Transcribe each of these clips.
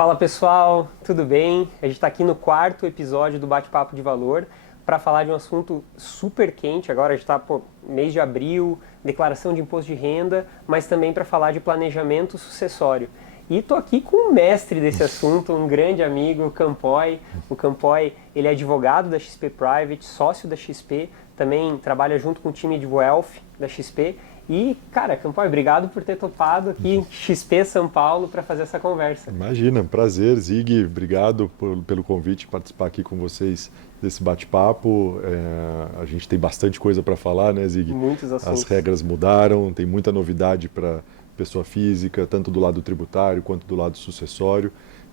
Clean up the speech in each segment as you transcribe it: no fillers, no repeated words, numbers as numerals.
Fala pessoal, tudo bem? A gente está aqui no quarto episódio do Bate-Papo de Valor para falar de um assunto super quente. Agora a gente está mês de abril, declaração de imposto de renda, mas também para falar de planejamento sucessório. E estou aqui com o mestre desse assunto, um grande amigo, o Campoy. O Campoy, ele é advogado da XP Private, sócio da XP, também trabalha junto com o time de Wealth da XP. E, cara, Campoy, obrigado por ter topado aqui em XP São Paulo para fazer essa conversa. Imagina, prazer, Zig, obrigado pelo convite participar aqui com vocês desse bate-papo. A gente tem bastante coisa para falar, né, Zig? Muitos assuntos. As regras mudaram, tem muita novidade para pessoa física, tanto do lado tributário quanto do lado sucessório.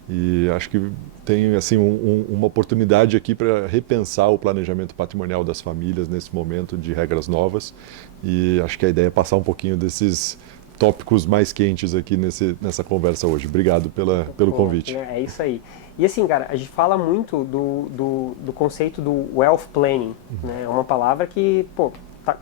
E acho que tem assim, uma oportunidade aqui para repensar o planejamento patrimonial das famílias nesse momento de regras novas. E acho que a ideia é passar um pouquinho desses tópicos mais quentes aqui nessa conversa hoje. Obrigado pelo convite. É isso aí. E assim, cara, a gente fala muito do conceito do wealth planning, né? É uma palavra que,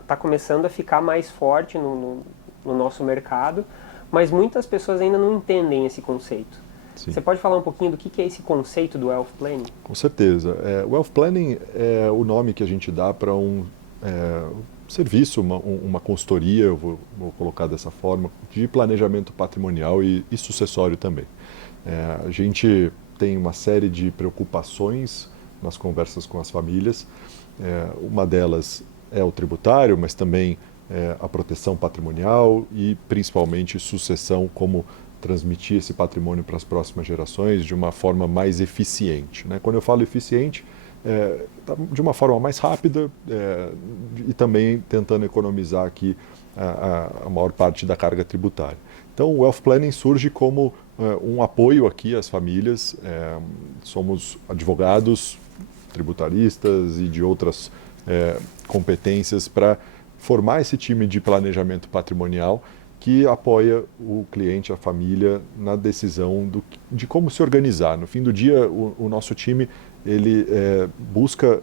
tá começando a ficar mais forte no nosso mercado, mas muitas pessoas ainda não entendem esse conceito. Sim. Você pode falar um pouquinho do que é esse conceito do wealth planning? Com certeza. Wealth planning é o nome que a gente dá para um serviço, uma consultoria, eu vou colocar dessa forma, de planejamento patrimonial e sucessório também. A gente tem uma série de preocupações nas conversas com as famílias. Uma delas é o tributário, mas também a proteção patrimonial e principalmente sucessão, como transmitir esse patrimônio para as próximas gerações de uma forma mais eficiente, né? Quando eu falo eficiente, de uma forma mais rápida e também tentando economizar aqui a maior parte da carga tributária. Então, o Wealth Planning surge como um apoio aqui às famílias. Somos advogados, tributaristas e de outras competências para formar esse time de planejamento patrimonial que apoia o cliente, a família, na decisão de como se organizar. No fim do dia, o nosso time ele busca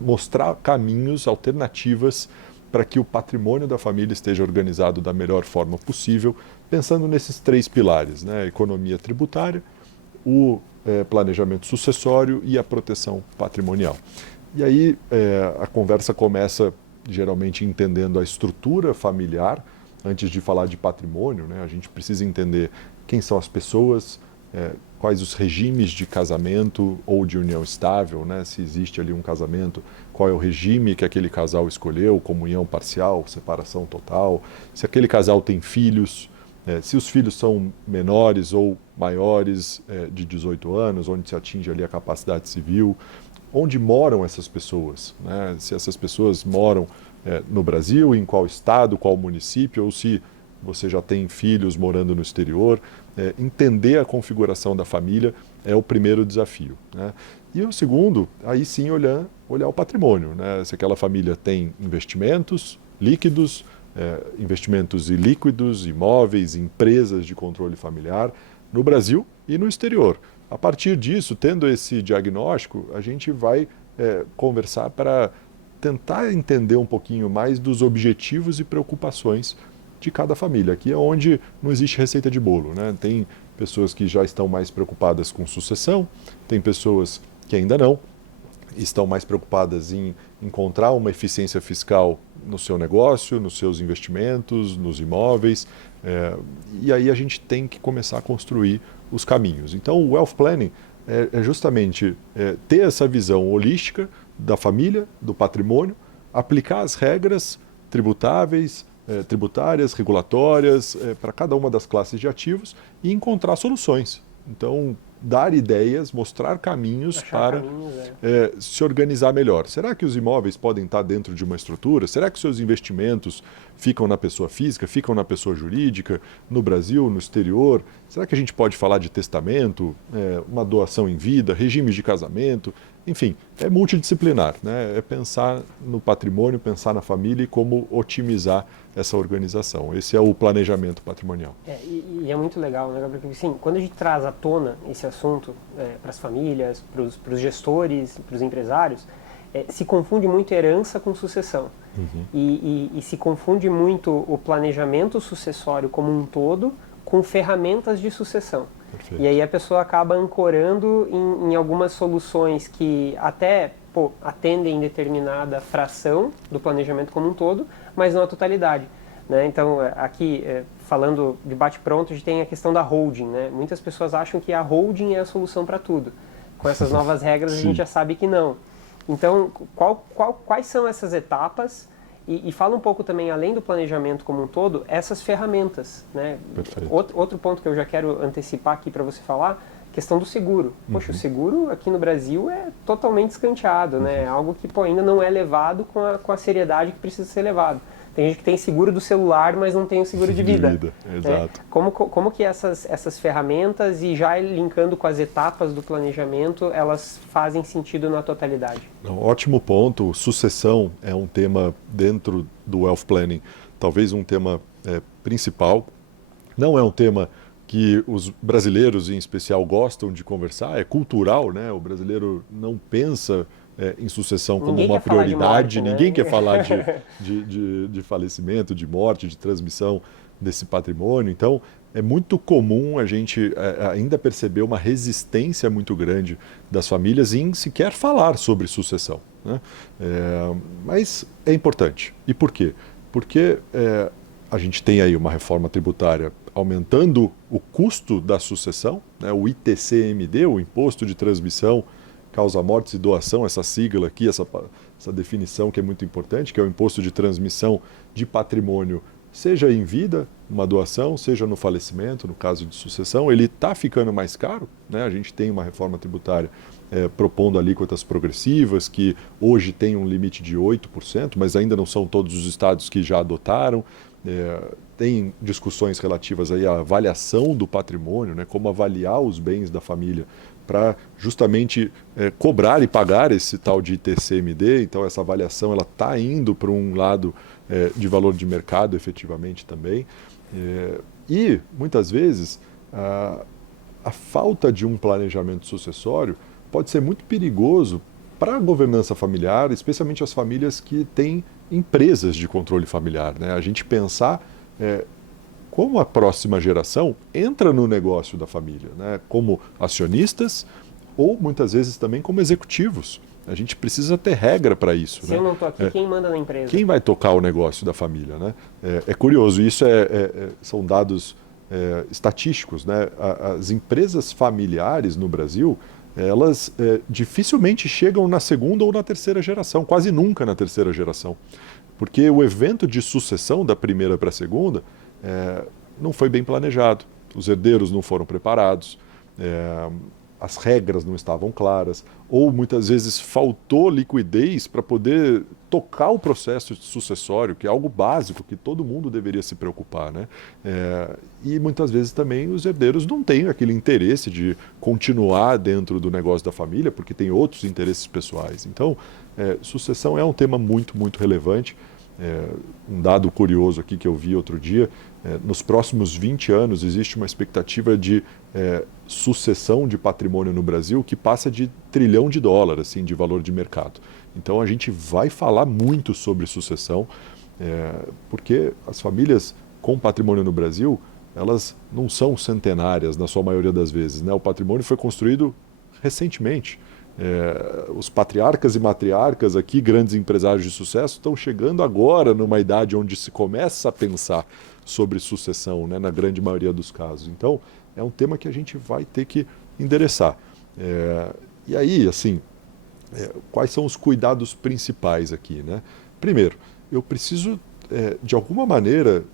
mostrar caminhos, alternativas para que o patrimônio da família esteja organizado da melhor forma possível, pensando nesses três pilares, né? A economia tributária, o planejamento sucessório e a proteção patrimonial. E aí a conversa começa geralmente entendendo a estrutura familiar. Antes de falar de patrimônio, né, a gente precisa entender quem são as pessoas, quais os regimes de casamento ou de união estável, né, se existe ali um casamento, qual é o regime que aquele casal escolheu, comunhão parcial, separação total, se aquele casal tem filhos, se os filhos são menores ou maiores de 18 anos, onde se atinge ali a capacidade civil, onde moram essas pessoas, né, se essas pessoas moram no Brasil, em qual estado, qual município, ou se você já tem filhos morando no exterior. Entender a configuração da família é o primeiro desafio, né? E o segundo, aí sim olhar o patrimônio, né? Se aquela família tem investimentos líquidos, investimentos ilíquidos, imóveis, empresas de controle familiar, no Brasil e no exterior. A partir disso, tendo esse diagnóstico, a gente vai conversar para tentar entender um pouquinho mais dos objetivos e preocupações de cada família. Aqui é onde não existe receita de bolo, né? Tem pessoas que já estão mais preocupadas com sucessão, tem pessoas que ainda não, estão mais preocupadas em encontrar uma eficiência fiscal no seu negócio, nos seus investimentos, nos imóveis, e aí a gente tem que começar a construir os caminhos. Então, o Wealth Planning é justamente ter essa visão holística da família, do patrimônio, aplicar as regras tributáveis, tributárias, regulatórias, para cada uma das classes de ativos e encontrar soluções. Então, dar ideias, mostrar caminhos para se organizar melhor. Será que os imóveis podem estar dentro de uma estrutura? Será que os seus investimentos ficam na pessoa física, ficam na pessoa jurídica, no Brasil, no exterior? Será que a gente pode falar de testamento, uma doação em vida, regimes de casamento? Enfim, é multidisciplinar, né? É pensar no patrimônio, pensar na família e como otimizar essa organização. Esse é o planejamento patrimonial. E é muito legal, né, Gabriel? Porque assim, quando a gente traz à tona esse assunto para as famílias, para os gestores, para os empresários, se confunde muito herança com sucessão. Uhum. E se confunde muito o planejamento sucessório como um todo com ferramentas de sucessão. Perfeito. E aí a pessoa acaba ancorando em algumas soluções que até atendem determinada fração do planejamento como um todo, mas não a totalidade. Né? Então, aqui, falando de bate-pronto, a gente tem a questão da holding. Né? Muitas pessoas acham que a holding é a solução para tudo. Com essas novas regras, a gente já sabe que não. Então, quais são essas etapas? E fala um pouco também, além do planejamento como um todo, essas ferramentas. Né? Outro ponto que eu já quero antecipar aqui para você falar, questão do seguro. Poxa, o seguro aqui no Brasil é totalmente escanteado, né? É algo que ainda não é levado com a seriedade que precisa ser levado. Tem gente que tem seguro do celular, mas não tem o seguro de vida. Exato. Como que essas ferramentas, e já linkando com as etapas do planejamento, elas fazem sentido na totalidade? Ótimo ponto. Sucessão é um tema dentro do Wealth Planning, talvez um tema principal. Não é um tema que os brasileiros, em especial, gostam de conversar, é cultural, né? O brasileiro não pensa em sucessão como uma prioridade, morte, né? Ninguém quer falar de falecimento, de morte, de transmissão desse patrimônio. Então, é muito comum a gente ainda perceber uma resistência muito grande das famílias em sequer falar sobre sucessão. Né? Mas é importante. E por quê? Porque a gente tem aí uma reforma tributária aumentando o custo da sucessão, né? O ITCMD, o Imposto de Transmissão, Causa Mortes e Doação, essa sigla aqui, essa definição que é muito importante, que é o Imposto de Transmissão de Patrimônio, seja em vida, uma doação, seja no falecimento, no caso de sucessão, ele está ficando mais caro. Né? A gente tem uma reforma tributária propondo alíquotas progressivas, que hoje tem um limite de 8%, mas ainda não são todos os estados que já adotaram. Tem discussões relativas aí à avaliação do patrimônio, né? Como avaliar os bens da família para justamente cobrar e pagar esse tal de ITCMD. Então essa avaliação ela está indo para um lado de valor de mercado efetivamente também. E muitas vezes a falta de um planejamento sucessório pode ser muito perigoso para a governança familiar, especialmente as famílias que têm empresas de controle familiar. Né? A gente pensar como a próxima geração entra no negócio da família, né? Como acionistas ou muitas vezes também como executivos. A gente precisa ter regra para isso. Se eu não estou aqui, quem manda na empresa? Quem vai tocar o negócio da família? Né? É curioso, isso são dados estatísticos. Né? As empresas familiares no Brasil, elas dificilmente chegam na segunda ou na terceira geração, quase nunca na terceira geração. Porque o evento de sucessão da primeira para a segunda não foi bem planejado, os herdeiros não foram preparados, as regras não estavam claras, ou muitas vezes faltou liquidez para poder tocar o processo sucessório, que é algo básico, que todo mundo deveria se preocupar. Né? E muitas vezes também os herdeiros não têm aquele interesse de continuar dentro do negócio da família, porque tem outros interesses pessoais. Então, sucessão é um tema muito, muito relevante. Um dado curioso aqui que eu vi outro dia, nos próximos 20 anos existe uma expectativa de sucessão de patrimônio no Brasil que passa de $1 trilhão, assim, de valor de mercado. Então a gente vai falar muito sobre sucessão, porque as famílias com patrimônio no Brasil, elas não são centenárias na sua maioria das vezes. Né? O patrimônio foi construído recentemente. Os patriarcas e matriarcas aqui, grandes empresários de sucesso, estão chegando agora numa idade onde se começa a pensar sobre sucessão, né, na grande maioria dos casos. Então, é um tema que a gente vai ter que endereçar. E aí, assim, quais são os cuidados principais aqui? Né? Primeiro, eu preciso, de alguma maneira,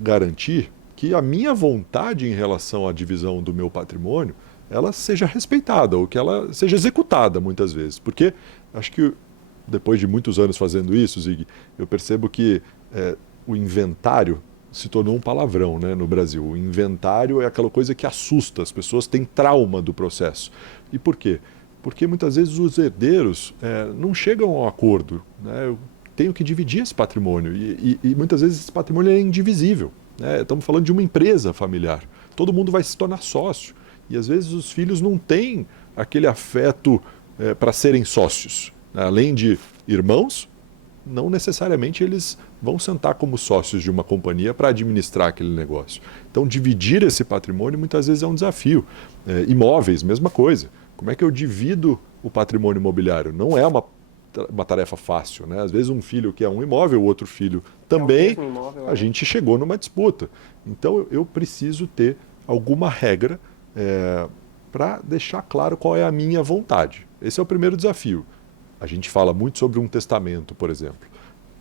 garantir que a minha vontade em relação à divisão do meu patrimônio ela seja respeitada, ou que ela seja executada muitas vezes. Porque acho que depois de muitos anos fazendo isso, Zig, eu percebo que o inventário se tornou um palavrão, né, no Brasil. O inventário é aquela coisa que assusta, as pessoas têm trauma do processo. E por quê? Porque muitas vezes os herdeiros não chegam a um acordo. Né? Eu tenho que dividir esse patrimônio e muitas vezes esse patrimônio é indivisível. Né? Estamos falando de uma empresa familiar. Todo mundo vai se tornar sócio. E às vezes os filhos não têm aquele afeto para serem sócios. Além de irmãos, não necessariamente eles vão sentar como sócios de uma companhia para administrar aquele negócio. Então, dividir esse patrimônio muitas vezes é um desafio. Imóveis, mesma coisa. Como é que eu divido o patrimônio imobiliário? Não é uma tarefa fácil, né? Às vezes um filho quer um imóvel, o outro filho também, imóvel, a gente chegou numa disputa. Então eu preciso ter alguma regra para deixar claro qual é a minha vontade. Esse é o primeiro desafio. A gente fala muito sobre um testamento, por exemplo.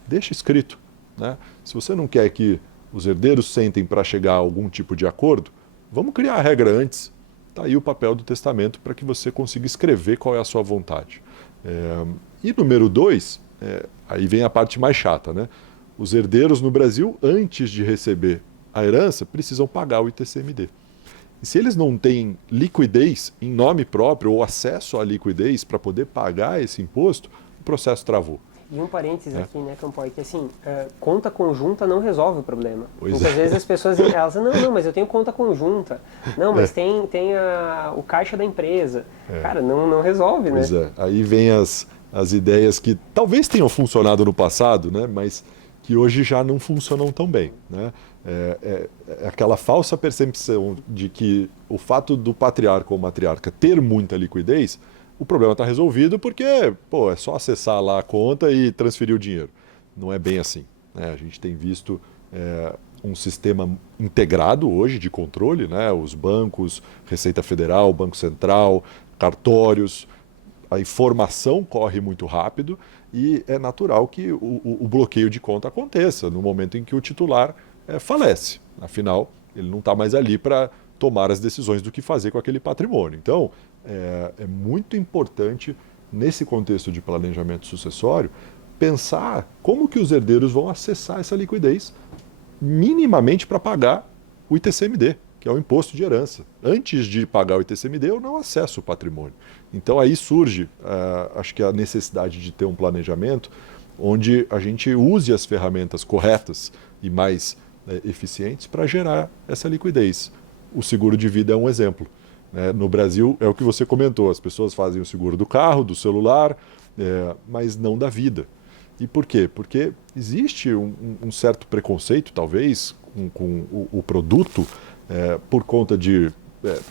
Deixa escrito, né? Se você não quer que os herdeiros sentem para chegar a algum tipo de acordo, vamos criar a regra antes. Está aí o papel do testamento para que você consiga escrever qual é a sua vontade. E número 2, aí vem a parte mais chata, né? Os herdeiros no Brasil, antes de receber a herança, precisam pagar o ITCMD. E se eles não têm liquidez em nome próprio ou acesso à liquidez para poder pagar esse imposto, o processo travou. E um parênteses aqui, né, Campoy, que assim, conta conjunta não resolve o problema. Muitas é. vezes as pessoas elas dizem, não, mas eu tenho conta conjunta. Não, mas tem o caixa da empresa. Cara, não resolve, Pois né? Aí vem as ideias que talvez tenham funcionado no passado, né, mas que hoje já não funcionam tão bem, né? É aquela falsa percepção de que o fato do patriarca ou matriarca ter muita liquidez, o problema está resolvido porque é só acessar lá a conta e transferir o dinheiro. Não é bem assim, né? A gente tem visto um sistema integrado hoje de controle, né? Os bancos, Receita Federal, Banco Central, cartórios, a informação corre muito rápido e é natural que o bloqueio de conta aconteça no momento em que o titular falece. Afinal, ele não está mais ali para tomar as decisões do que fazer com aquele patrimônio. Então, é muito importante, nesse contexto de planejamento sucessório, pensar como que os herdeiros vão acessar essa liquidez minimamente para pagar o ITCMD, que é o imposto de herança. Antes de pagar o ITCMD, eu não acesso o patrimônio. Então aí surge, acho que a necessidade de ter um planejamento onde a gente use as ferramentas corretas e mais eficientes para gerar essa liquidez. O seguro de vida é um exemplo. No Brasil, é o que você comentou, as pessoas fazem o seguro do carro, do celular, mas não da vida. E por quê? Porque existe um certo preconceito, talvez, com o produto, por conta de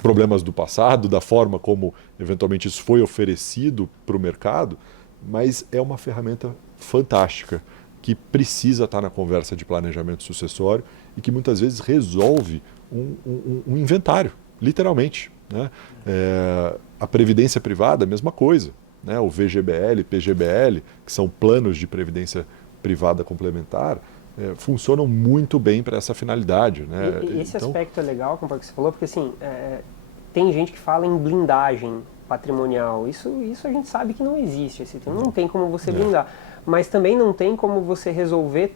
problemas do passado, da forma como eventualmente isso foi oferecido para o mercado, mas é uma ferramenta fantástica que precisa estar na conversa de planejamento sucessório e que muitas vezes resolve um inventário, literalmente, né? A previdência privada, a mesma coisa, né? O VGBL, PGBL, que são planos de previdência privada complementar, funcionam muito bem para essa finalidade, né? E esse aspecto é legal, como você falou, porque assim, tem gente que fala em blindagem patrimonial. Isso a gente sabe que não existe. Não tem como você blindar. Mas também não tem como você resolver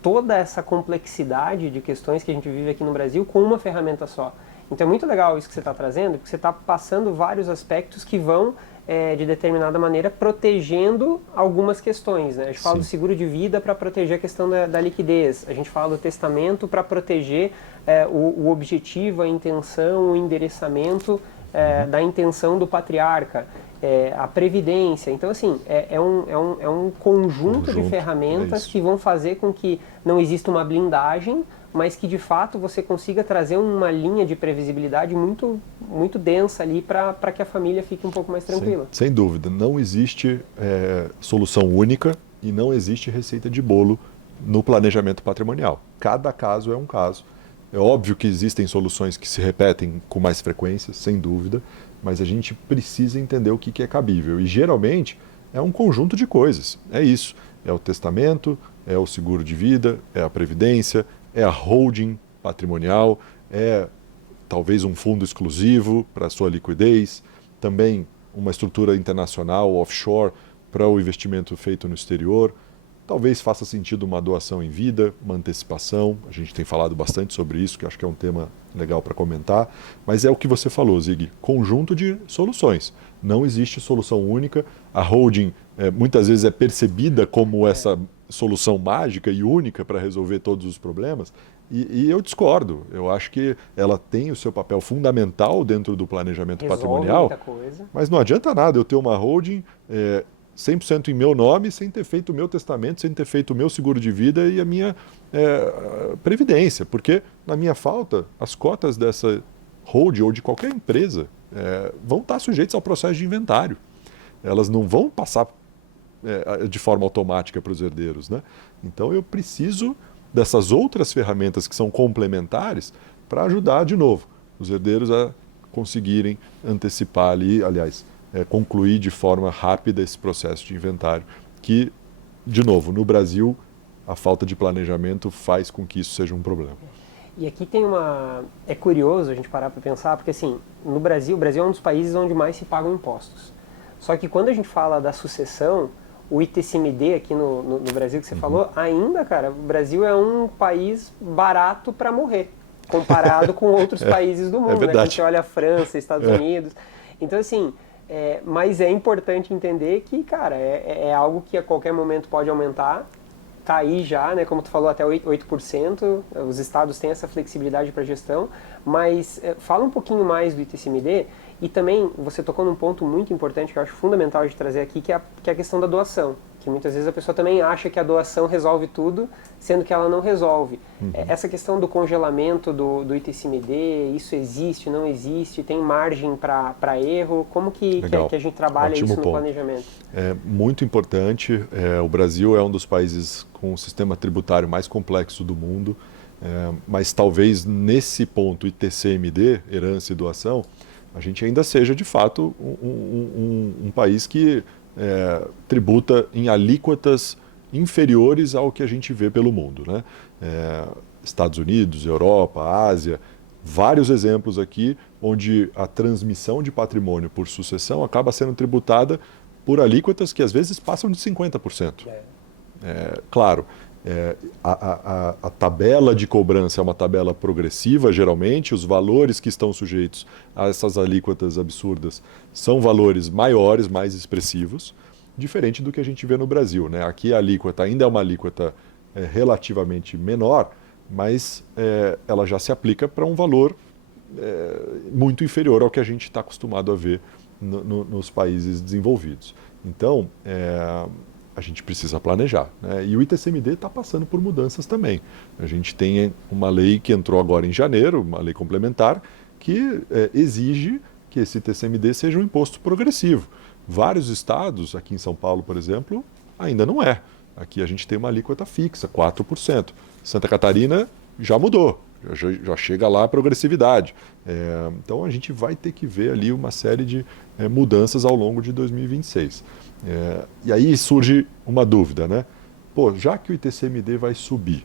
toda essa complexidade de questões que a gente vive aqui no Brasil com uma ferramenta só. Então é muito legal isso que você está trazendo, porque você está passando vários aspectos que vão, de determinada maneira, protegendo algumas questões, né? A gente fala do seguro de vida para proteger a questão da liquidez, a gente fala do testamento para proteger o objetivo, a intenção, o endereçamento da intenção do patriarca, a previdência. Então, assim, é um conjunto de ferramentas que vão fazer com que não exista uma blindagem, mas que de fato você consiga trazer uma linha de previsibilidade muito, muito densa ali para que a família fique um pouco mais tranquila. Sem dúvida, não existe solução única e não existe receita de bolo no planejamento patrimonial. Cada caso é um caso. É óbvio que existem soluções que se repetem com mais frequência, sem dúvida, mas a gente precisa entender o que é cabível. E geralmente é um conjunto de coisas. É isso. É o testamento, é o seguro de vida, é a previdência, é a holding patrimonial, é talvez um fundo exclusivo para a sua liquidez, também uma estrutura internacional, offshore, para o investimento feito no exterior. Talvez faça sentido uma doação em vida, uma antecipação. A gente tem falado bastante sobre isso, que acho que é um tema legal para comentar. Mas é o que você falou, Zig, conjunto de soluções. Não existe solução única. A holding muitas vezes é percebida como essa solução mágica e única para resolver todos os problemas. E eu discordo. Eu acho que ela tem o seu papel fundamental dentro do planejamento patrimonial. Muita coisa. Mas não adianta nada eu ter uma holding 100% em meu nome, sem ter feito o meu testamento, sem ter feito o meu seguro de vida e a minha previdência. Porque, na minha falta, as cotas dessa hold ou de qualquer empresa vão estar sujeitas ao processo de inventário. Elas não vão passar de forma automática para os herdeiros, né? Então eu preciso dessas outras ferramentas que são complementares para ajudar, de novo, os herdeiros a conseguirem antecipar ali, aliás, concluir de forma rápida esse processo de inventário, que, de novo, no Brasil, a falta de planejamento faz com que isso seja um problema. E aqui tem é curioso a gente parar para pensar, porque assim, no Brasil, o Brasil é um dos países onde mais se pagam impostos. Só que quando a gente fala da sucessão, o ITCMD aqui no Brasil que você falou, ainda, cara, o Brasil é um país barato para morrer, comparado com outros países do mundo, né? Quando você olha a França, Estados Unidos. Então, assim, mas é importante entender que, cara, é algo que a qualquer momento pode aumentar. Tá aí já, né? Como tu falou, até 8%. Os estados têm essa flexibilidade para gestão. Mas fala um pouquinho mais do ITCMD. E também você tocou num ponto muito importante que eu acho fundamental de trazer aqui, que é a questão da doação. Que muitas vezes a pessoa também acha que a doação resolve tudo, sendo que ela não resolve. Essa questão do congelamento do ITCMD, isso existe, não existe? Tem margem para erro? Como que a gente trabalha Ótimo isso no ponto. planejamento? É muito importante. O Brasil é um dos países com o sistema tributário mais complexo do mundo, mas talvez nesse ponto ITCMD, herança e doação, a gente ainda seja de fato um país que tributa em alíquotas inferiores ao que a gente vê pelo mundo, né? Estados Unidos, Europa, Ásia, vários exemplos aqui onde a transmissão de patrimônio por sucessão acaba sendo tributada por alíquotas que às vezes passam de 50%. Claro, a tabela de cobrança é uma tabela progressiva, geralmente, os valores que estão sujeitos a essas alíquotas absurdas são valores maiores, mais expressivos, diferente do que a gente vê no Brasil, né? Aqui a alíquota ainda é uma alíquota relativamente menor, mas ela já se aplica para um valor muito inferior ao que a gente está acostumado a ver nos países desenvolvidos. Então, a gente precisa planejar, né? E o ITCMD está passando por mudanças também. A gente tem uma lei que entrou agora em janeiro, uma lei complementar, que exige que esse ITCMD seja um imposto progressivo. Vários estados, aqui em São Paulo, por exemplo, ainda não é. Aqui a gente tem uma alíquota fixa, 4%. Santa Catarina já mudou, já chega lá a progressividade. Então a gente vai ter que ver ali uma série de mudanças ao longo de 2026. E aí surge uma dúvida, né? Já que o ITCMD vai subir,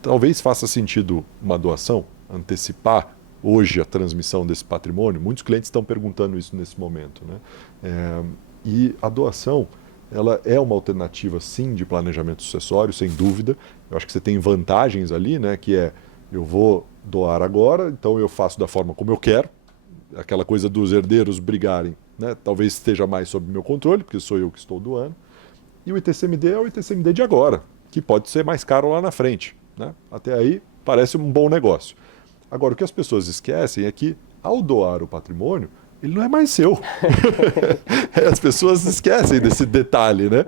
talvez faça sentido uma doação, antecipar hoje a transmissão desse patrimônio. Muitos clientes estão perguntando isso nesse momento, né? E a doação, ela é uma alternativa, sim, de planejamento sucessório, sem dúvida. Eu acho que você tem vantagens ali, né? Que eu vou doar agora, então eu faço da forma como eu quero. Aquela coisa dos herdeiros brigarem, né? Talvez esteja mais sob meu controle, porque sou eu que estou doando. E o ITCMD é o ITCMD de agora, que pode ser mais caro lá na frente, né? Até aí parece um bom negócio. Agora, o que as pessoas esquecem é que, ao doar o patrimônio, ele não é mais seu. As pessoas esquecem desse detalhe, né?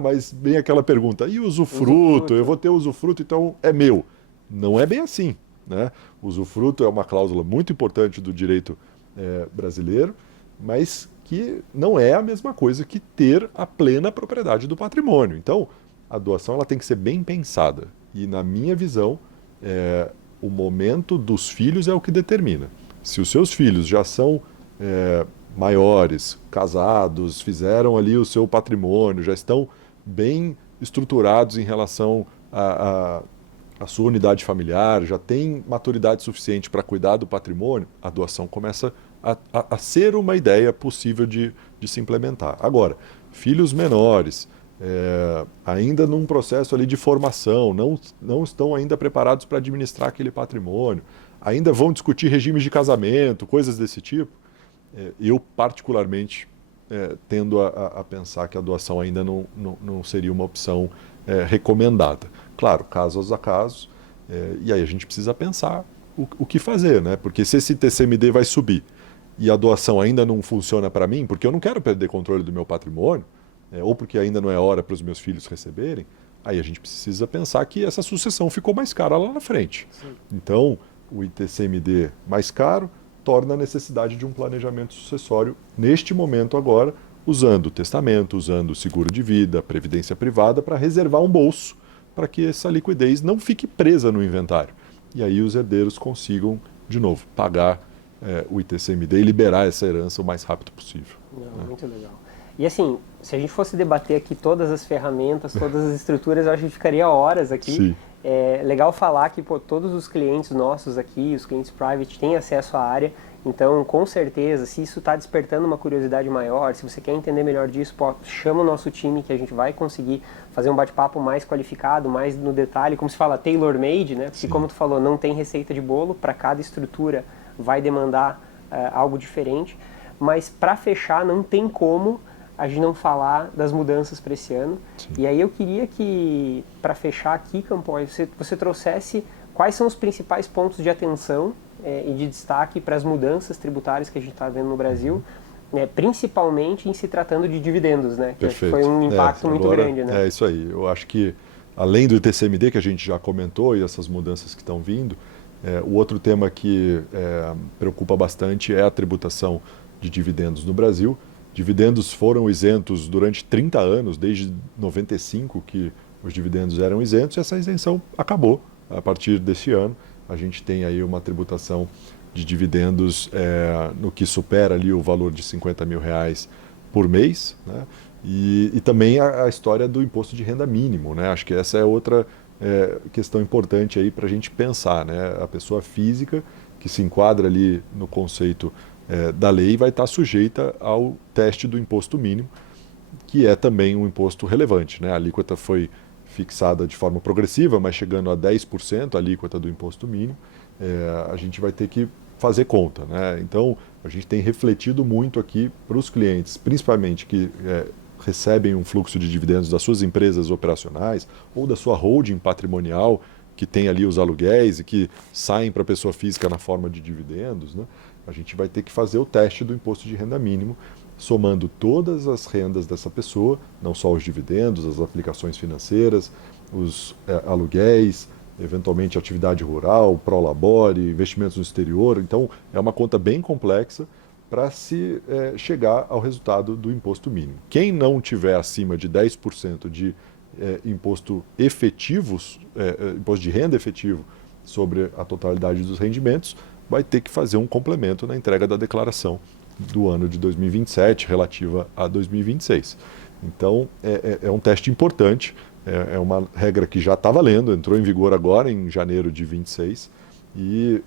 Mas vem aquela pergunta, e o usufruto? Eu vou ter usufruto, então é meu. Não é bem assim, né? O usufruto é uma cláusula muito importante do direito brasileiro, mas que não é a mesma coisa que ter a plena propriedade do patrimônio. Então, a doação ela tem que ser bem pensada. E, na minha visão, o momento dos filhos é o que determina. Se os seus filhos já são maiores, casados, fizeram ali o seu patrimônio, já estão bem estruturados em relação à sua unidade familiar, já têm maturidade suficiente para cuidar do patrimônio, a doação começa a ser uma ideia possível de se implementar. Agora, filhos menores, ainda num processo ali de formação, não estão ainda preparados para administrar aquele patrimônio, ainda vão discutir regimes de casamento, coisas desse tipo, eu particularmente tendo a pensar que a doação ainda não seria uma opção recomendada. Claro, casos a casos, e aí a gente precisa pensar o que fazer, né? Porque se esse TCMD vai subir e a doação ainda não funciona para mim, porque eu não quero perder controle do meu patrimônio, ou porque ainda não é hora para os meus filhos receberem, aí a gente precisa pensar que essa sucessão ficou mais cara lá na frente. Sim. Então, o ITCMD mais caro torna a necessidade de um planejamento sucessório neste momento agora, usando o testamento, usando o seguro de vida, a previdência privada, para reservar um bolso para que essa liquidez não fique presa no inventário. E aí os herdeiros consigam, de novo, pagar o ITCMD e liberar essa herança o mais rápido possível. Não, muito legal. E assim, se a gente fosse debater aqui todas as ferramentas, todas as estruturas, eu acho que ficaria horas aqui. Sim. É legal falar que todos os clientes nossos aqui, os clientes private, têm acesso à área. Então, com certeza, se isso está despertando uma curiosidade maior, se você quer entender melhor disso, chama o nosso time que a gente vai conseguir fazer um bate-papo mais qualificado, mais no detalhe, como se fala, tailor-made, né? Porque Sim. como tu falou, não tem receita de bolo, para cada estrutura vai demandar algo diferente. Mas para fechar, não tem como a gente não falar das mudanças para esse ano. Sim. E aí eu queria que, para fechar aqui, Campoy, você trouxesse quais são os principais pontos de atenção e de destaque para as mudanças tributárias que a gente está vendo no Brasil, principalmente em se tratando de dividendos, né? Que Perfeito. foi um impacto muito grande, né? É isso aí. Eu acho que, além do ITCMD, que a gente já comentou, e essas mudanças que estão vindo, o outro tema que preocupa bastante é a tributação de dividendos no Brasil. Dividendos foram isentos durante 30 anos, desde 95 que os dividendos eram isentos, e essa isenção acabou a partir desse ano. A gente tem aí uma tributação de dividendos no que supera ali o valor de R$50 mil por mês, né? E também a história do imposto de renda mínimo, né? Acho que essa é outra questão importante aí para a gente pensar, né? A pessoa física que se enquadra ali no conceito da lei vai estar sujeita ao teste do imposto mínimo, que é também um imposto relevante, né? A alíquota foi fixada de forma progressiva, mas chegando a 10% a alíquota do imposto mínimo, a gente vai ter que fazer conta, né? Então, a gente tem refletido muito aqui para os clientes, principalmente que recebem um fluxo de dividendos das suas empresas operacionais ou da sua holding patrimonial, que tem ali os aluguéis e que saem para a pessoa física na forma de dividendos, né? A gente vai ter que fazer o teste do imposto de renda mínimo, somando todas as rendas dessa pessoa, não só os dividendos, as aplicações financeiras, os aluguéis, eventualmente atividade rural, prolabore, investimentos no exterior. Então, é uma conta bem complexa para se chegar ao resultado do imposto mínimo. Quem não tiver acima de 10% de imposto efetivo, imposto de renda efetivo sobre a totalidade dos rendimentos, vai ter que fazer um complemento na entrega da declaração do ano de 2027 relativa a 2026. Então, é um teste importante, é uma regra que já está valendo, entrou em vigor agora em janeiro de 26 e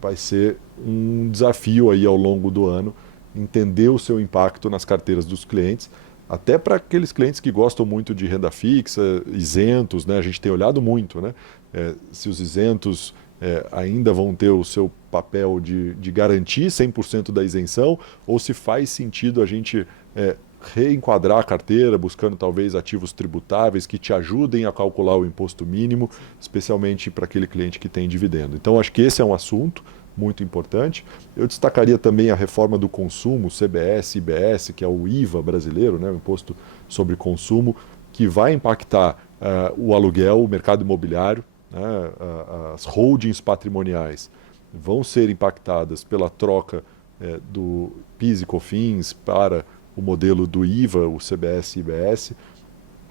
vai ser um desafio aí ao longo do ano entender o seu impacto nas carteiras dos clientes, até para aqueles clientes que gostam muito de renda fixa, isentos, né? A gente tem olhado muito, né? Se os isentos ainda vão ter o seu papel de garantir 100% da isenção, ou se faz sentido a gente reenquadrar a carteira, buscando talvez ativos tributáveis que te ajudem a calcular o imposto mínimo, especialmente para aquele cliente que tem dividendo. Então, acho que esse é um assunto muito importante. Eu destacaria também a reforma do consumo, CBS, IBS, que é o IVA brasileiro, né, o Imposto sobre Consumo, que vai impactar o aluguel, o mercado imobiliário, né, as holdings patrimoniais vão ser impactadas pela troca do PIS e COFINS para o modelo do IVA, o CBS e IBS.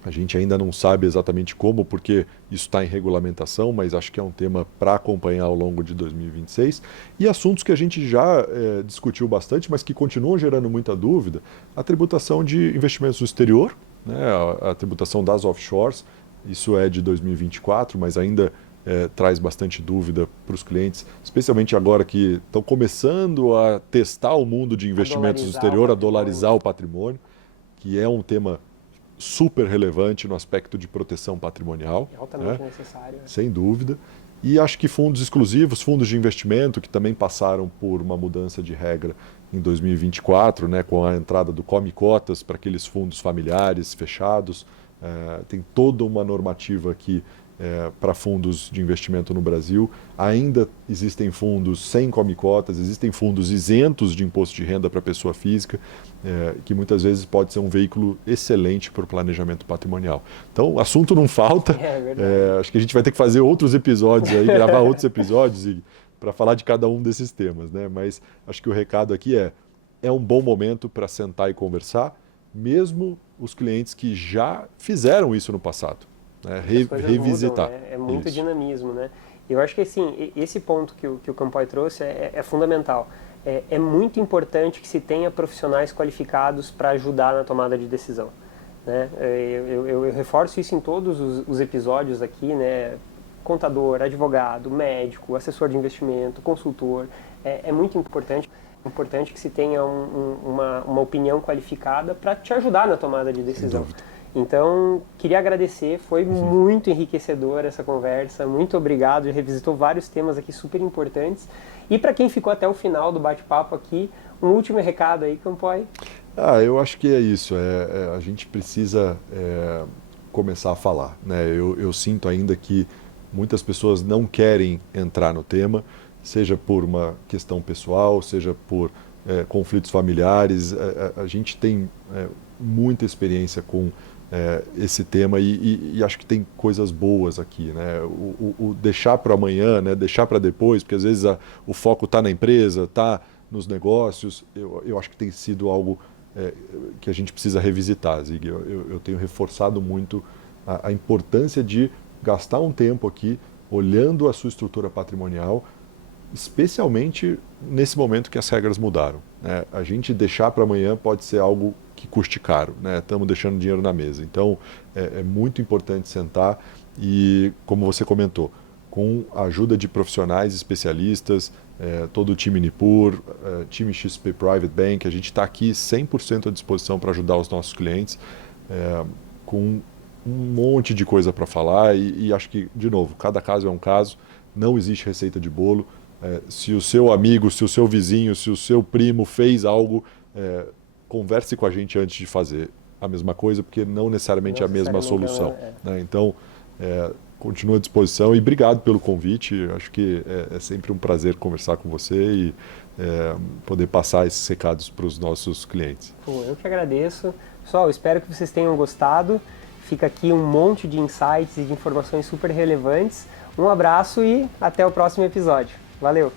A gente ainda não sabe exatamente como, porque isso está em regulamentação, mas acho que é um tema para acompanhar ao longo de 2026. E assuntos que a gente já discutiu bastante, mas que continuam gerando muita dúvida, a tributação de investimentos no exterior, né, a tributação das offshores, isso é de 2024, mas ainda traz bastante dúvida para os clientes, especialmente agora que estão começando a testar o mundo de investimentos no exterior, a dolarizar o patrimônio, que é um tema super relevante no aspecto de proteção patrimonial. É altamente necessário. Sem dúvida. E acho que fundos exclusivos, fundos de investimento, que também passaram por uma mudança de regra em 2024, né, com a entrada do Come Cotas para aqueles fundos familiares fechados. Tem toda uma normativa aqui para fundos de investimento no Brasil. Ainda existem fundos sem come-cotas, existem fundos isentos de imposto de renda para pessoa física, que muitas vezes pode ser um veículo excelente para o planejamento patrimonial. Então, o assunto não falta. Acho que a gente vai ter que fazer outros episódios aí, gravar outros episódios para falar de cada um desses temas, né? Mas acho que o recado aqui é um bom momento para sentar e conversar, mesmo os clientes que já fizeram isso no passado. Revisitar. Mudam, né? É muito dinamismo, né? Eu acho que assim, esse ponto que o Campoy trouxe é fundamental. É muito importante que se tenha profissionais qualificados para ajudar na tomada de decisão, né? Eu reforço isso em todos os episódios aqui, né? Contador, advogado, médico, assessor de investimento, consultor. É muito importante que se tenha uma opinião qualificada para te ajudar na tomada de decisão. Então, queria agradecer, foi muito enriquecedora essa conversa, muito obrigado, já revisitou vários temas aqui super importantes. E para quem ficou até o final do bate-papo aqui, um último recado aí, Campoy. Eu acho que é isso, a gente precisa começar a falar, né? Eu sinto ainda que muitas pessoas não querem entrar no tema, seja por uma questão pessoal, seja por conflitos familiares. A gente tem muita experiência com esse tema e acho que tem coisas boas aqui, né? O deixar para amanhã, né? Deixar para depois, porque às vezes o foco está na empresa, está nos negócios. Eu acho que tem sido algo que a gente precisa revisitar, Zig. Eu tenho reforçado muito a importância de gastar um tempo aqui olhando a sua estrutura patrimonial, especialmente nesse momento que as regras mudaram, né? A gente deixar para amanhã pode ser algo que custe caro, né? Estamos deixando dinheiro na mesa. Então, é muito importante sentar e, como você comentou, com a ajuda de profissionais especialistas, todo o time Nipur, time XP Private Bank, a gente está aqui 100% à disposição para ajudar os nossos clientes, com um monte de coisa para falar e acho que, de novo, cada caso é um caso, não existe receita de bolo. Se o seu amigo, se o seu vizinho, se o seu primo fez algo, converse com a gente antes de fazer a mesma coisa, porque não necessariamente é a mesma solução, né? Então, continuo à disposição e obrigado pelo convite. Acho que é sempre um prazer conversar com você e poder passar esses recados para os nossos clientes. Eu que agradeço. Pessoal, espero que vocês tenham gostado. Fica aqui um monte de insights e de informações super relevantes. Um abraço e até o próximo episódio. Valeu!